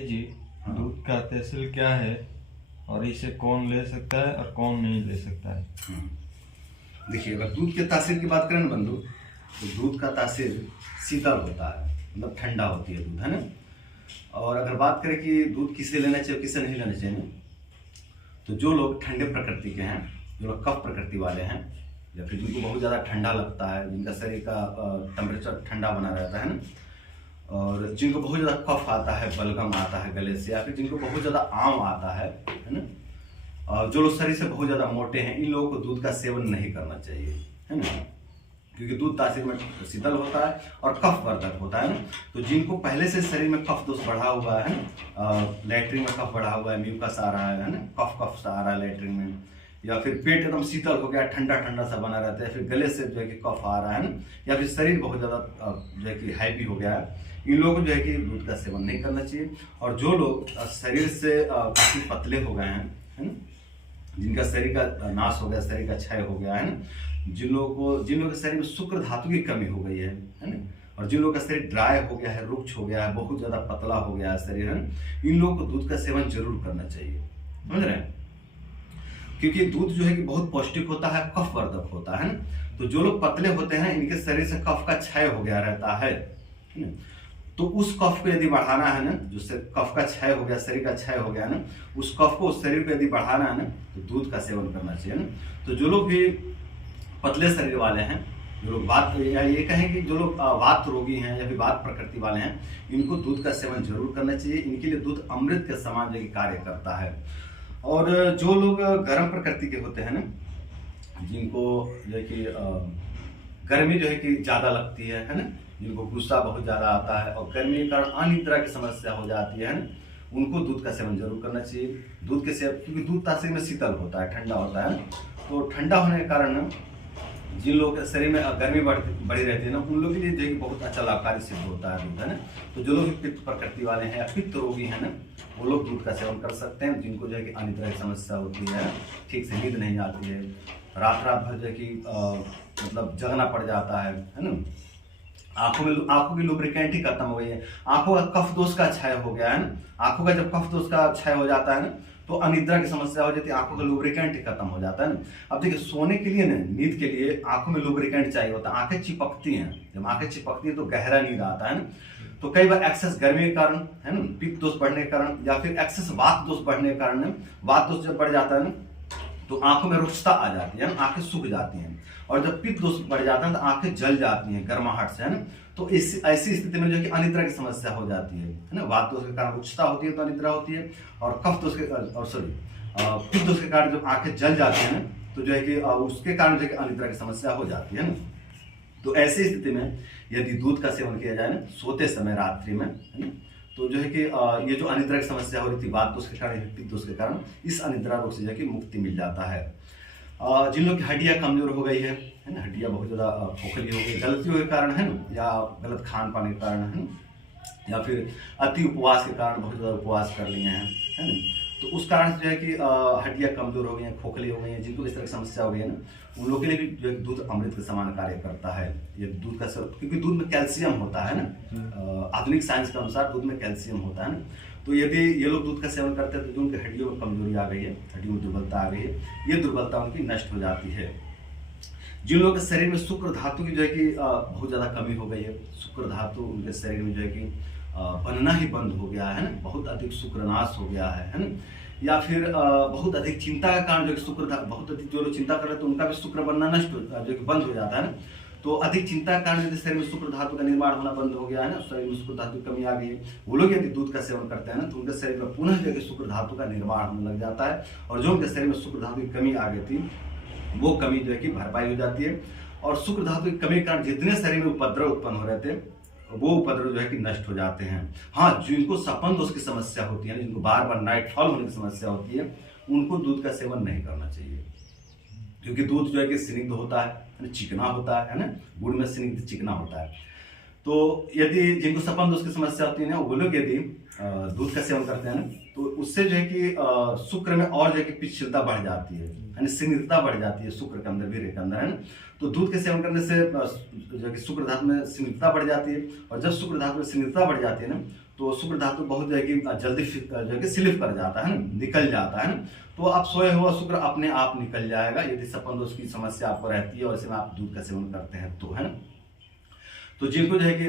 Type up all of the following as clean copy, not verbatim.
जी। हाँ। दूध का तहसील क्या है और इसे कौन ले सकता है और कौन नहीं ले सकता है? देखिए, अगर दूध के तासीर की बात करें ना बंधु, तो दूध का तासीर शीतल होता है, मतलब ठंडा होती है दूध, है ना। और अगर बात करें कि दूध किसे लेना चाहिए किसे नहीं लेना चाहिए ना, तो जो लोग ठंडे प्रकृति के हैं, जो लोग कफ प्रकृति वाले हैं, या फिर जिनको बहुत ज़्यादा ठंडा लगता है, जिनका शरीर का टेम्परेचर ठंडा बना रहता है ना, और जिनको बहुत ज़्यादा कफ आता है, बलगम आता है गले से, या फिर जिनको बहुत ज़्यादा आम आता है ना, और जो लोग शरीर से बहुत ज़्यादा मोटे हैं, इन लोगों को दूध का सेवन नहीं करना चाहिए, है ना। क्योंकि दूध तासीर में शीतल होता है और कफ वर्धक होता है ना। तो जिनको पहले से शरीर में कफ दोष बढ़ा हुआ है ना, लैट्रिन में कफ बढ़ा हुआ है, म्यूकस आ रहा है ना, कफ कफ सा आ रहा है लैट्रिन में, या फिर पेट एकदम शीतल हो गया, ठंडा ठंडा सा बना रहता है, फिर गले से जो है कि कफ आ रहा है ना, या फिर शरीर बहुत ज़्यादा जो है कि हैवी हो गया है, इन लोगों को जो है कि दूध का सेवन नहीं करना चाहिए। और जो लोग शरीर से काफ़ी पतले हो गए हैं, है ना, जिनका शरीर का नाश हो गया, शरीर का क्षय हो गया है ना, जिन लोगों के शरीर में शुक्र धातु की कमी हो गई है ना, और जिन लोगों का शरीर ड्राई हो गया है, रुक्ष हो गया है, बहुत ज़्यादा पतला हो गया है शरीर, है ना, इन लोगों को दूध का सेवन जरूर करना चाहिए, समझ रहे हैं। क्योंकि दूध जो है कि बहुत पौष्टिक होता है, कफ वर्धक होता है ना। तो जो लोग पतले होते हैं, इनके शरीर से कफ का क्षय हो गया रहता है ना, तो उस कफ को यदि बढ़ाना है ना, जो कफ का क्षय हो गया, शरीर का क्षय हो गया ना, उस कफ को उस शरीर को यदि बढ़ाना है ना, तो दूध का सेवन करना चाहिए ना। तो जो लोग भी पतले शरीर वाले हैं, जो लोग वात, या ये कहें कि जो लोग वात रोगी हैं या फिर वात प्रकृति वाले हैं, इनको दूध का सेवन जरूर करना चाहिए। इनके लिए दूध अमृत के समान जो कार्य करता है। और जो लोग गर्म प्रकृति के होते हैं ना, जिनको जो है कि गर्मी जो है कि ज़्यादा लगती है ना, जिनको गुस्सा बहुत ज़्यादा आता है और गर्मी के कारण अनिद्रा की समस्या हो जाती है ना, उनको दूध का सेवन जरूर करना चाहिए। दूध के सेवन, क्योंकि दूध तासीर में शीतल होता है, ठंडा होता है, तो ठंडा होने के कारण ना, जिन लोगों के शरीर में गर्मी बढ़ी रहती है ना, उन लोगों के लिए देखिए बहुत अच्छा लाभकारी सिद्ध होता है दूध, है ना। तो जो लोग पित्त प्रकृति वाले हैं या पित्त रोगी हैं ना, वो लोग दूध का सेवन कर सकते हैं। जिनको जो है कि अनिद्रा की समस्या होती है, ठीक से नींद नहीं आती है, रात भर जो है कि मतलब जगना पड़ जाता है ना, आंखों की लुब्रिकेंट ही खत्म हो गई है, आंखों का कफ दोष का क्षय हो गया है ना। आंखों का जब कफ दोष का क्षय हो जाता है ना, तो अनिद्रा की समस्या हो जाती है, आंखों का लुब्रिकेंट ही खत्म हो जाता है ना। अब देखिए, सोने के लिए ना, नींद के लिए आंखों में लुब्रिकेंट चाहिए होता है। आंखें चिपकती हैं, जब आंखें चिपकती हैं तो गहरा नींद आता है ना। तो कई बार एक्सेस गर्मी के कारण, है ना, पित्त दोष बढ़ने के कारण, या फिर एक्सेस वात दोष बढ़ने के कारण, वात दोष जब बढ़ जाता है ना, तो आंखों में रुक्षता आ जाती है ना, आंखें सूख जाती हैं। और जब पित्त दोष बढ़ जाता है तो आंखें जल जाती हैं गर्माहट से, है ना। तो ऐसी स्थिति में जो कि अनिद्रा की समस्या हो जाती है ना। वात दोष के कारण रुक्षता होती है तो अनिद्रा होती है, और कफ दोष के पित्त दोष के कारण जब आंखें जल जाती है ना, तो जो है कि उसके कारण जो है कि अनिद्रा की समस्या हो जाती है ना। तो ऐसी स्थिति में यदि दूध का सेवन किया जाए ना, सोते समय रात्रि में, है ना, तो जो है कि ये जो अनिद्रा की समस्या हो रही थी वात दोष के कारण, पित्त दोष के कारण, इस अनिद्रा रोग से जो है कि मुक्ति मिल जाता है। जिन लोग की हड्डियाँ कमजोर हो गई है ना, हड्डियाँ बहुत ज़्यादा खोखली हो गई गलतियों के कारण, है ना, या गलत खान पान के कारण, है ना, या फिर अति उपवास के कारण, बहुत ज़्यादा उपवास कर लिए हैं, है ना, तो उस कारण से जो है कि हड्डियाँ कमजोर हो गई हैं, खोखली हो गई हैं, जिनको इस तरह की समस्या हो गई है ना, उन लोगों के लिए भी जो है दूध अमृत के समान कार्य करता है। ये दूध का क्योंकि दूध में कैल्शियम होता है ना, आधुनिक साइंस के अनुसार दूध में कैल्शियम होता है ना। तो यदि ये लोग दूध का सेवन करते हैं तो जो उनकी हड्डियों में कमजोरी आ गई है, हड्डियों में दुर्बलता आ गई है, ये दुर्बलता उनकी नष्ट हो जाती है। जिन लोगों के शरीर में शुक्र धातु की जो है कि बहुत ज़्यादा कमी हो गई है, शुक्र धातु उनके शरीर में जो है कि बनना ही बंद हो गया है ना, बहुत अधिक शुक्रनाश हो गया है ना, या फिर बहुत अधिक चिंता के कारण जो कि शुक्र बहुत अधिक जो लोग चिंता कर रहे हैं तो उनका भी शुक्र बनना नष्ट जो कि बंद हो जाता है ना। तो अधिक चिंता के कारण यदि शरीर में शुक्र धातु का निर्माण होना बंद हो गया है ना, शरीर में शुक्र धातु की कमी आ गई है, वो लोग यदि दूध का सेवन करते हैं ना, तो उनके शरीर में पुनः जो है शुक्र धातु का निर्माण होने लग जाता है, और जो उनके शरीर में शुक्र धातु की कमी आ गई थी, वो कमी जो है कि भरपाई हो जाती है। और शुक्र धातु की कमी के कारण जितने शरीर में उपद्रव उत्पन्न हो रहे थे, वो उपद्रव जो है कि नष्ट हो जाते हैं। हाँ, जिनको सपन दोष की समस्या होती है, जिनको बार बार नाइट फॉल होने की समस्या होती है, उनको दूध का सेवन नहीं करना चाहिए। क्योंकि दूध जो है कि स्निग्ध होता है, चिकना होता है ना, गुड़ में स्निग्ध चिकना होता है। तो यदि जिनको सपन दोष की समस्या होती है ना, वो लोग यदि दूध का सेवन करते हैं ना, तो उससे जो है कि शुक्र में और जो है कि पिछलता बढ़ जाती है, यानी स्निग्धता बढ़ जाती है शुक्र के अंदर, वीर्य के अंदर, है ना। तो दूध के सेवन करने से जो कि शुक्र धातु में स्निग्धता बढ़ जाती है, और जब शुक्र धातु में स्निग्धता बढ़ जाती है ना, तो शुक्र धातु बहुत जो है कि जल्दी जो है कि स्लिप कर जाता है ना, निकल जाता है ना। तो आप सोए हुआ शुक्र अपने आप निकल जाएगा यदि सपन दोष की समस्या आपको रहती है और इसमें आप दूध का सेवन करते हैं तो, है ना। तो जिनको जो है कि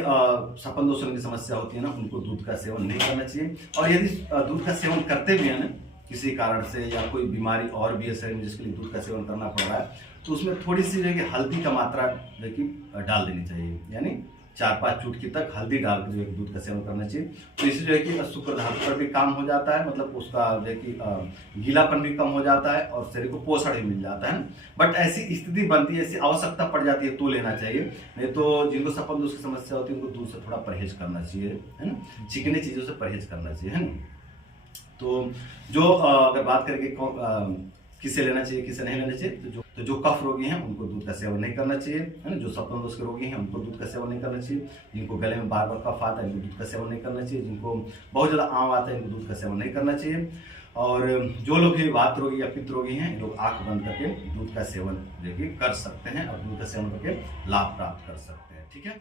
सपन दोष की समस्या होती है ना, उनको दूध का सेवन नहीं करना चाहिए। और यदि दूध का सेवन करते भी है ना किसी कारण से, या कोई बीमारी और भी है शरीर में जिसके लिए दूध का सेवन करना पड़ रहा है, तो उसमें थोड़ी सी जो है कि हल्दी का मात्रा जो है कि डाल देनी चाहिए, यानी 4-5 चुटकी तक हल्दी डाल के जो है कि दूध का सेवन करना चाहिए। तो इससे जो है कि शुक्र धातु पर भी काम हो जाता है, मतलब उसका जो है कि गीलापन भी कम हो जाता है और शरीर को पोषण भी मिल जाता है। बट ऐसी स्थिति बनती है, ऐसी आवश्यकता पड़ जाती है तो लेना चाहिए, नहीं तो जिनको सपन दोष की समस्या होती है उनको दूध से थोड़ा परहेज करना चाहिए, है ना, चिकनी चीज़ों से परहेज करना चाहिए, है ना। तो जो अगर बात करें किसे लेना चाहिए किसे नहीं लेना चाहिए, तो जो कफ रोगी हैं उनको दूध का सेवन नहीं करना चाहिए, है ना। जो सपन दोष के रोगी हैं उनको दूध का सेवन नहीं करना चाहिए। जिनको गले में बार बार कफ आता है इनको दूध का सेवन नहीं करना चाहिए। जिनको बहुत ज़्यादा आम आता है इनको दूध का सेवन नहीं करना चाहिए। और जो लोग भी वात रोगी या पित्त रोगी हैं, ये लोग आँख बंद करके दूध का सेवन जो कि कर सकते हैं और दूध का सेवन करके लाभ प्राप्त कर सकते हैं, ठीक है।